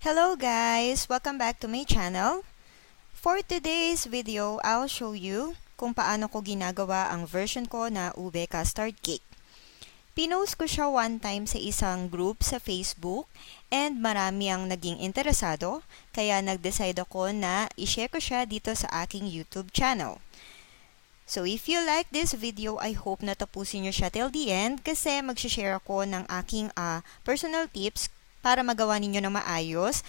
Hello guys! Welcome back to my channel. For today's video, I'll show you kung paano ko ginagawa ang version ko na Ube Custard Cake. Pinost ko siya one time sa isang group sa Facebook and marami ang naging interesado, kaya nag-decide ako na i-share ko siya dito sa aking YouTube channel. So if you like this video, I hope na tapusin nyo siya till the end kasi mag-share ako ng aking personal tips para magawa ninyo ng maayos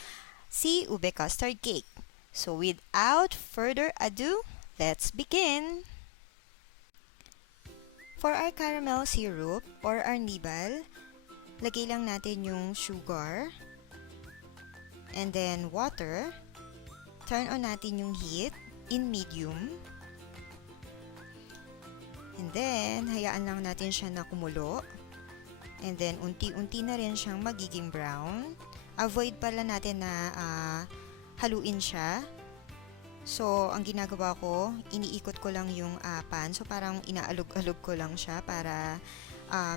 si Ube Custard Cake. So without further ado, let's begin! For our caramel syrup or our nibal, lagay lang natin yung sugar and then water. Turn on natin yung heat in medium. And then, hayaan lang natin siya na kumulo. And then, unti-unti na rin siyang magiging brown. Avoid pala natin na haluin siya. So, ang ginagawa ko, iniikot ko lang yung pan. So, parang inaalog-alog ko lang siya para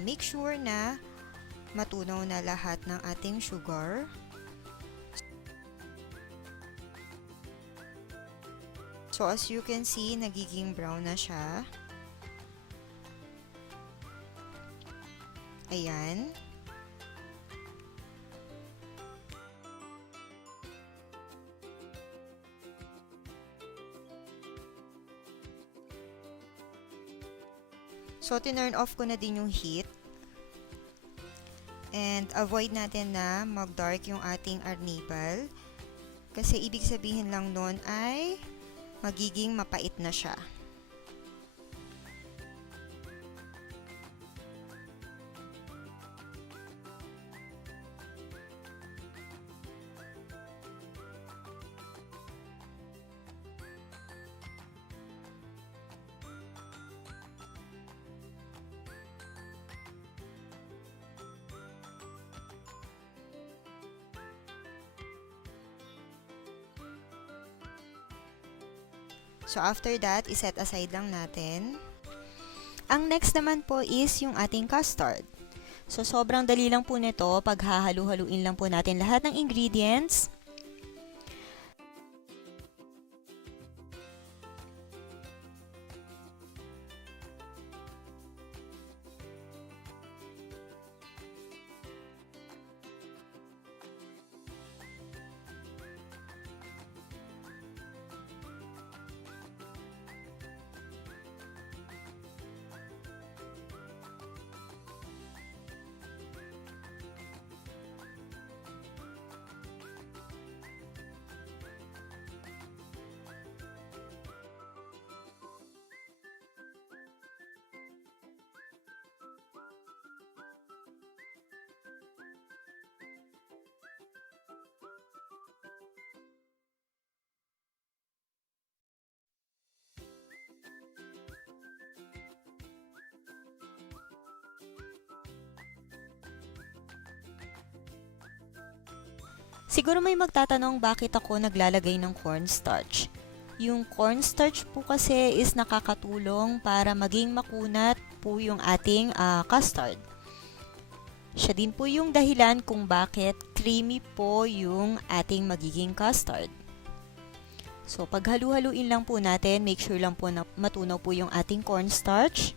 make sure na matunaw na lahat ng ating sugar. So, as you can see, nagiging brown na siya. Ayan. So, tinurn off ko na din yung heat. And avoid natin na mag-dark yung ating arnibal. Kasi ibig sabihin lang nun ay magiging mapait na siya. So, after that, iset aside lang natin. Ang next naman po is yung ating custard. So, sobrang dali lang po nito. Pag hahalu-haluin lang po natin lahat ng ingredients. Siguro may magtatanong bakit ako naglalagay ng cornstarch. Yung cornstarch po kasi is nakakatulong para maging makunat po yung ating custard. Siya din po yung dahilan kung bakit creamy po yung ating magiging custard. So, pag halu-haluin lang po natin, make sure lang po na matunaw po yung ating cornstarch.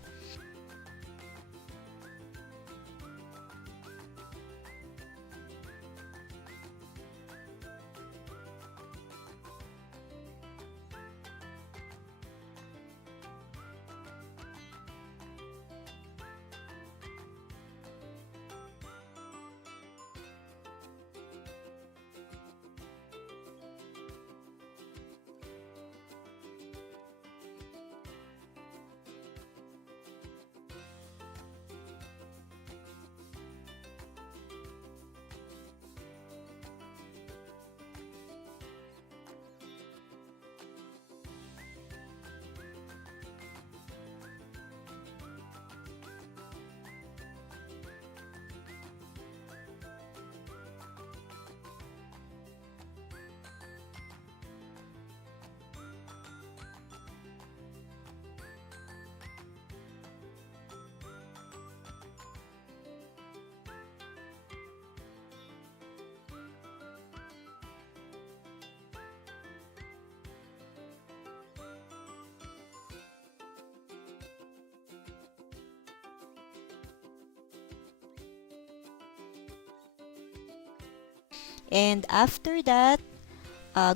And after that,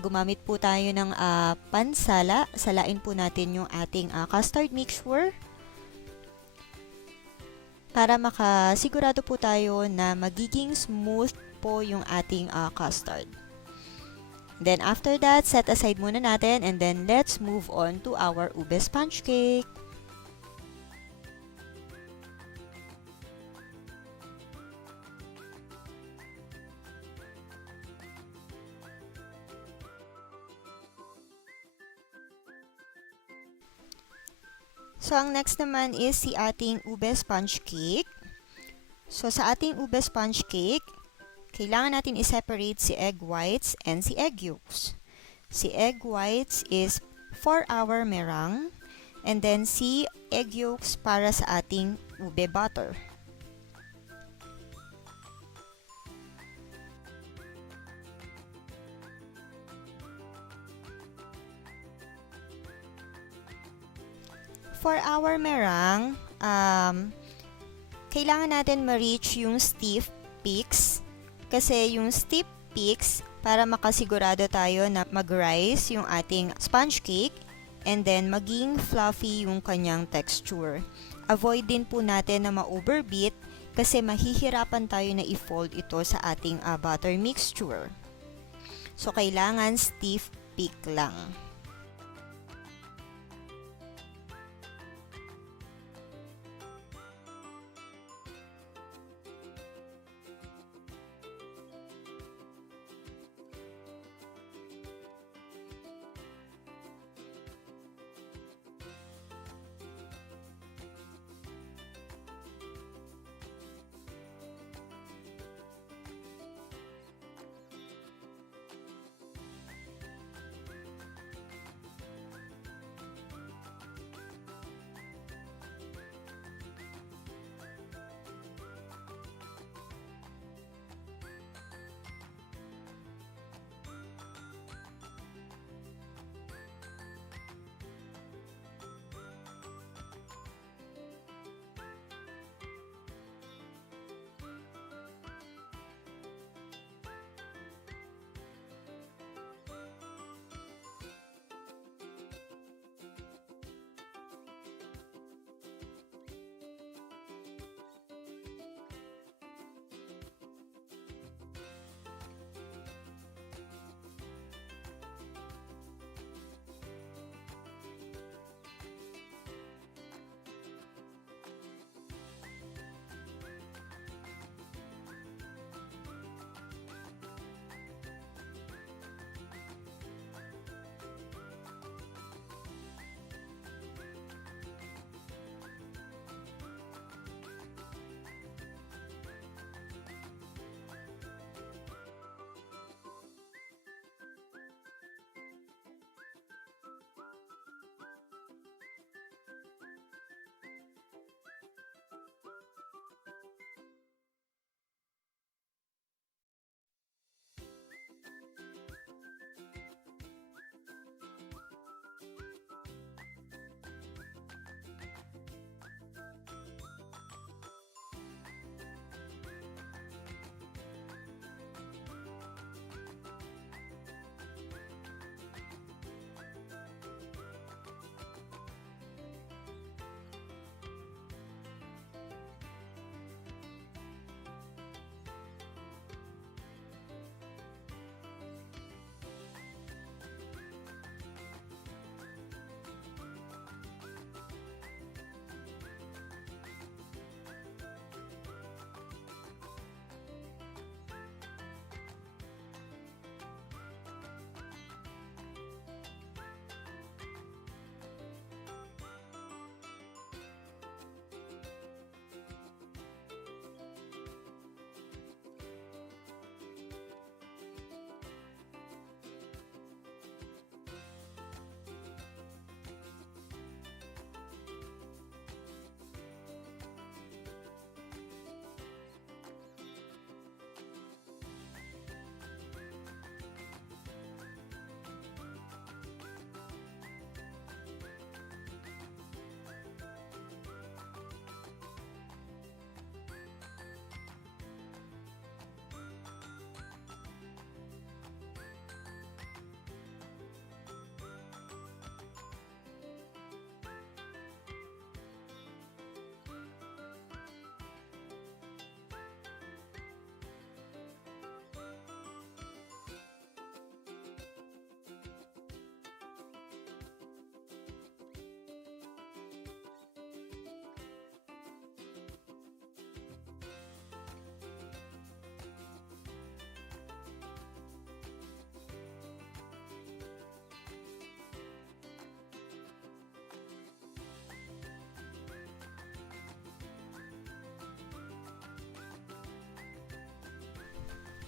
gumamit po tayo ng pansala. Salain po natin yung ating custard mixture para makasigurado po tayo na magiging smooth po yung ating custard. Then after that, set aside muna natin and then let's move on to our ube sponge cake. So, ang next naman is si ating ube sponge cake. So, sa ating ube sponge cake, kailangan natin i-separate si egg whites and si egg yolks. Si egg whites is for our meringue, and then si egg yolks para sa ating ube butter. For our meringue, kailangan natin ma-reach yung stiff peaks. Kasi yung stiff peaks, para makasigurado tayo na mag-rise yung ating sponge cake and then maging fluffy yung kanyang texture. Avoid din po natin na ma-overbeat kasi mahihirapan tayo na i-fold ito sa ating butter mixture. So, kailangan stiff peak lang.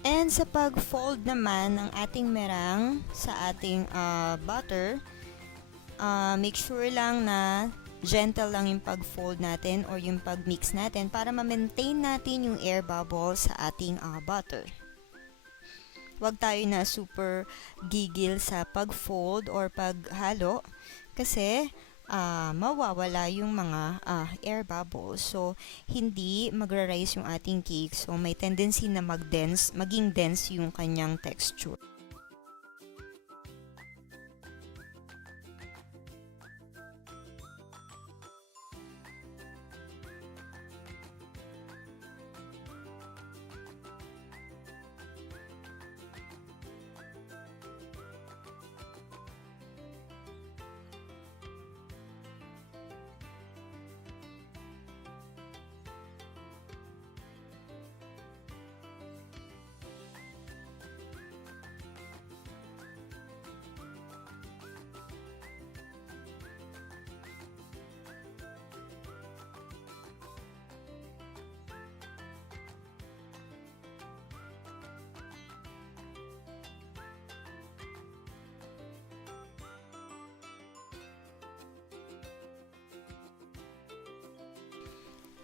And sa pag-fold naman ng ating meringue sa ating butter, make sure lang na gentle lang yung pag-fold natin or yung pag-mix natin para ma-maintain natin yung air bubbles sa ating butter. Huwag tayo na super gigil sa pag-fold or paghalo kasi mawawala yung mga air bubbles. So, hindi magra-rise yung ating cake. So, may tendency na maging dense yung kanyang texture.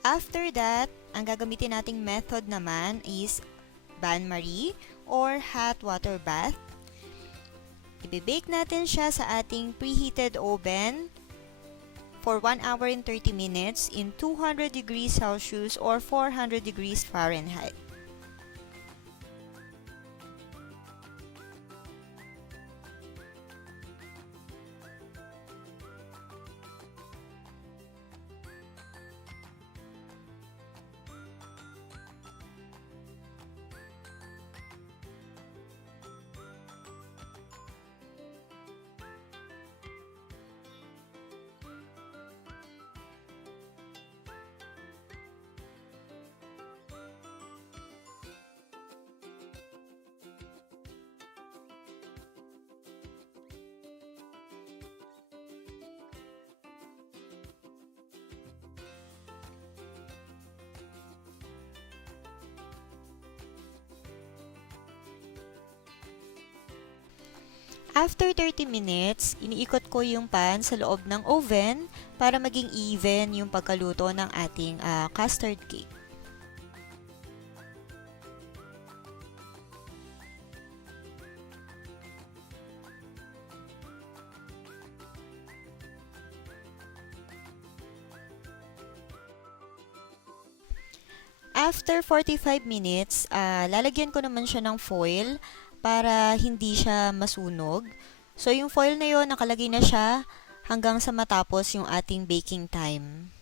After that, ang gagamitin nating method naman is bain-marie or hot water bath. Ibe-bake natin siya sa ating preheated oven for 1 hour and 30 minutes in 200 degrees Celsius or 400 degrees Fahrenheit. After 30 minutes, iniikot ko yung pan sa loob ng oven para maging even yung pagkaluto ng ating custard cake. After 45 minutes, lalagyan ko naman siya ng foil para hindi siya masunog. So, yung foil na yon nakalagay na siya hanggang sa matapos yung ating baking time.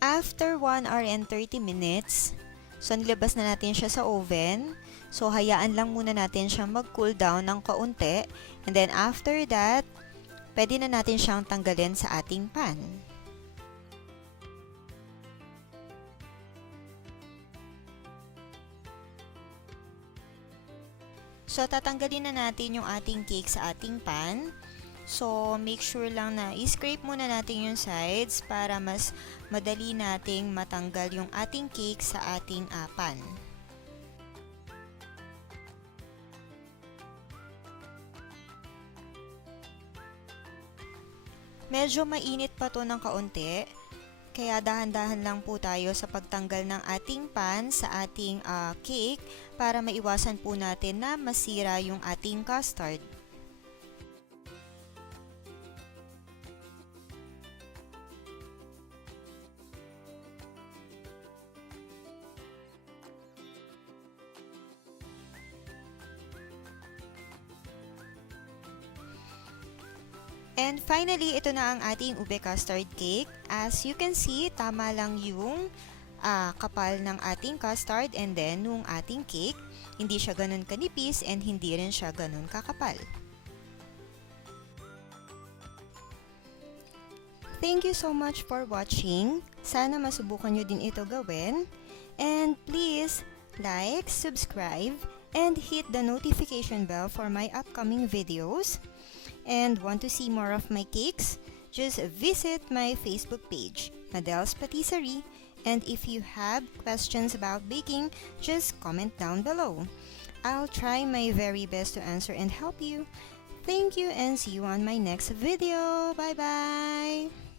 After 1 hour and 30 minutes, so nilabas na natin siya sa oven. So, hayaan lang muna natin siyang mag-cool down ng kaunti. And then, after that, pwede na natin siyang tanggalin sa ating pan. So, tatanggalin na natin yung ating cake sa ating pan. So, make sure lang na i-scrape muna natin yung sides para mas madali nating matanggal yung ating cake sa ating pan. Medyo mainit pa to ng kaunti, kaya dahan-dahan lang po tayo sa pagtanggal ng ating pan sa ating cake para maiwasan po natin na masira yung ating custard. And finally, ito na ang ating ube custard cake. As you can see, tama lang yung kapal ng ating custard and then nung ating cake. Hindi siya ganun kanipis and hindi rin siya ganun kakapal. Thank you so much for watching. Sana masubukan nyo din ito gawin. And please like, subscribe, and hit the notification bell for my upcoming videos. and want to see more of my cakes, just visit my Facebook page, Madel's Patisserie, and if you have questions about baking, just comment down below. I'll try my very best to answer and help you. Thank you and see you on my next video. Bye bye!